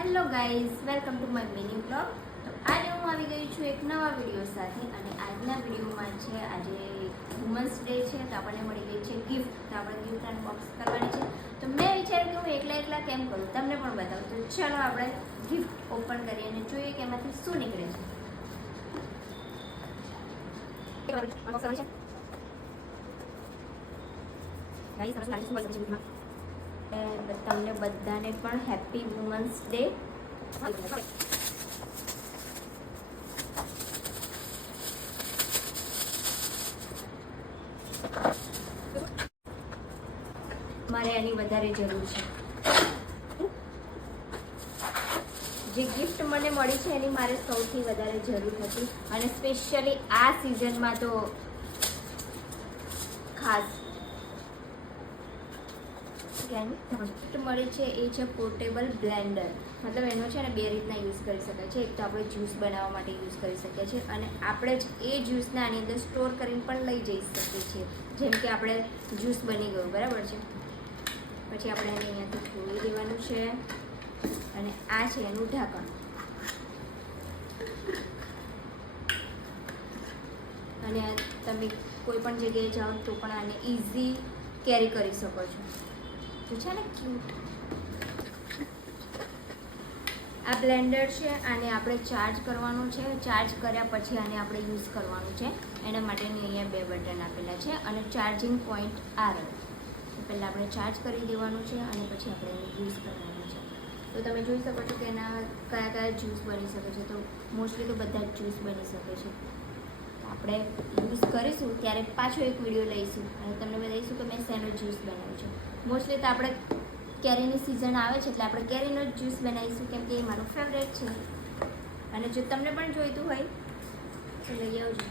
Hello guys, welcome to my mini blog. તો આજે હું આવી ગઈ છું એક નવા વિડીયો સાથે અને આજના વિડીયોમાં છે આજે વુમન્સ ડે છે તો આપણને મળી ગઈ છે ગિફ્ટ. તો આપણે ગિફ્ટ અનબોક્સ કરવાની છે. તો મેં વિચાર્યું કે હું એકલા કેમ કરું, તમને પણ બતાવું. તો ચાલો આપણે ગિફ્ટ ઓપન કરીએ અને જોઈએ કે એમાંથી શું નીકળે છે. તમને બધાને પણ હેપી વુમન્સ ડે. મારે એની વધારે જરૂર છે. જે ગિફ્ટ મને મળી છે એની મારે સૌથી વધારે જરૂર હતી અને સ્પેશિયલી આ સિઝનમાં તો ખાસ ગિફ્ટ મળી છે એ છે પોર્ટેબલ બ્લેન્ડર. મતલબ એનો છે ને બે રીતના યુઝ કરી શકાય છે. એક તો આપણે જ્યુસ બનાવવા માટે યુઝ કરી શકીએ છીએ અને આપણે જ એ જ્યુસને આની અંદર સ્ટોર કરીને પણ લઈ જઈ શકીએ છીએ. જેમ કે આપણે જ્યુસ બની ગયું, બરાબર છે, પછી આપણે એને અહીંયાથી ખોલી દેવાનું છે અને આ છે એનું ઢાંકણ. અને તમે કોઈ પણ જગ્યાએ જાઓ તો પણ આને ઇઝી કેરી કરી શકો છો. તો છે ને ક્યુટ. આ બ્લેન્ડર છે, આને આપણે ચાર્જ કરવાનું છે. ચાર્જ કર્યા પછી આને આપણે યુઝ કરવાનું છે. એના માટેની અહીંયા બે બટન આપેલા છે અને ચાર્જિંગ પોઈન્ટ આ રહ્યો. તો પહેલાં આપણે ચાર્જ કરી દેવાનું છે અને પછી આપણે એને યુઝ કરવાનું છે. તો તમે જોઈ શકો છો કે એના કયા કયા જ્યુસ બની શકે છે. તો મોસ્ટલી તો બધા જ જ્યુસ બની શકે છે. આપણે યુઝ કરીશું ત્યારે પાછો એક વિડીયો લઈશું અને તમને બતાવીશું કે મેં શેનો જ્યુસ બનાવ્યો છે. મોસ્ટલી તો આપણે કેરીની સિઝન આવે છે એટલે આપણે કેરીનો જ જ્યુસ બનાવીશું, કેમ કે એ મારું ફેવરેટ છે. અને જો તમને પણ જોઈતું હોય તો લઈ આવજો.